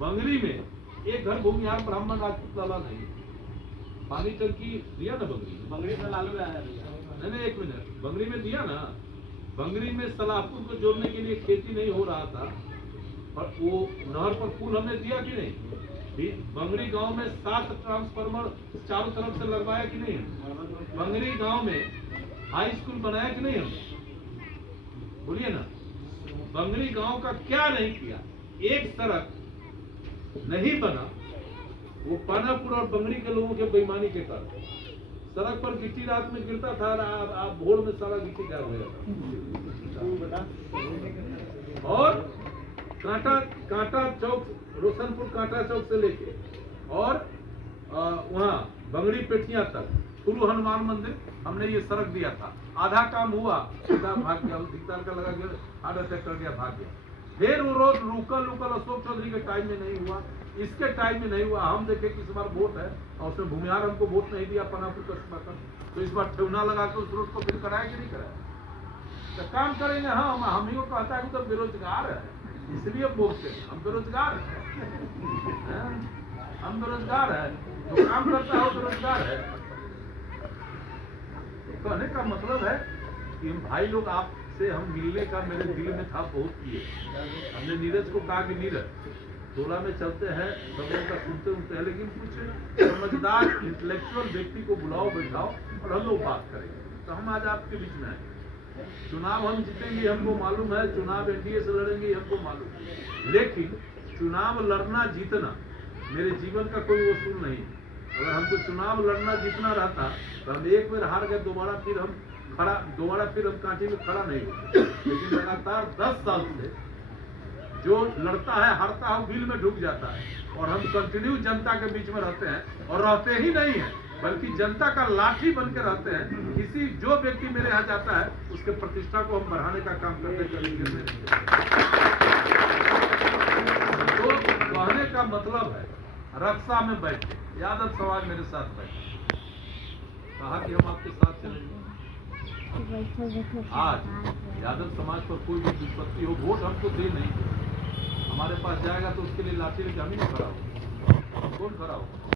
बंगरी में एक घर भूमिहार ब्राह्मण राजपूत लाला नहीं, पानी टंकी दिया ना बंगरी में लालू नहीं, एक मिनट, बंगरी में दिया ना। बंगरी में सलाहपुर को जोड़ने के लिए खेती नहीं हो रहा था, और वो नहर पर पुल हमने दिया कि नहीं। बंगरी गांव में 7 ट्रांसफार्मर चारों तरफ से लगवाया कि नहीं। बंगरी गांव में हाई स्कूल बनाया कि नहीं हमने, बोलिए ना। बंगरी गांव का क्या नहीं किया, एक सड़क नहीं बना, वो पानापुर और बंगरी के लोगों के बेईमानी के कारण। सड़क पर गिट्टी रात में गिरता था, आप भोर में सारा गिट्टी गायब हो जाता। और कांटा चौक, रोशनपुर कांटा चौक से लेके और वहाँ बंगरी पेठिया तक गुरु हनुमान मंदिर हमने ये सड़क दिया था। आधा काम हुआ, सीधा भाग गया, धिक्कार का लगा गया, हार्ट अटैक कर गया, भाग गया। फिर वो रोड रुकल अशोक चौधरी के टाइम में नहीं हुआ, इसके टाइम में नहीं हुआ। हम देखे कि इस बार वोट है और उसमें भूमिहार हमको वोट नहीं दिया पनापुर कस्बा का, तो इस बार ठेवना लगा के उस रोड को फिर कराया कि नहीं कराया। तो काम करेंगे। हाँ, हम ही को कहता है कि तो बेरोजगार है, इसलिए बोलते हैं हम बेरोजगार है, हम बेरोजगार है, जो काम करता है वो बेरोजगार है। कहने का मतलब है कि भाई लोग आपसे हम मिलने का मेरे दिल में था बहुत किए। हमने नीरज को कहा कि नीरज टोला में चलते हैं, सब लोग का सुनते हैं, लेकिन कुछ समझदार इंटेलेक्चुअल व्यक्ति को बुलाओ, बैठाओ और हम लोग बात करेंगे। तो हम आज आपके बीच में आए। चुनाव हम जीतेंगे हमको मालूम है, चुनाव एनडीए से लड़ेंगे हमको मालूम है, लेकिन चुनाव लड़ना जीतना मेरे जीवन का कोई वसूल नहीं। अगर हमको चुनाव लड़ना जीतना रहता तो हम एक बार हार गए, दोबारा फिर हम कांटे में खड़ा नहीं हुए। लेकिन लगातार 10 साल से जो लड़ता है हारता है, बिल में ढुक जाता है, और हम कंटिन्यू जनता के बीच में रहते हैं, और रहते ही नहीं है बल्कि जनता का लाठी बन के रहते हैं। किसी जो व्यक्ति मेरे यहाँ जाता है उसके प्रतिष्ठा को हम बढ़ाने का काम करते हैं। तो कहने का मतलब है रक्षा में बैठे, यादव समाज मेरे साथ बैठे, कहा कि हम आपके साथ चलेंगे। आज यादव समाज पर कोई भी विपत्ति हो, वोट हमको दे नहीं, हमारे पास जाएगा तो उसके लिए लाठी लेके हम ही नहीं खड़ा हो, कौन खड़ा हो।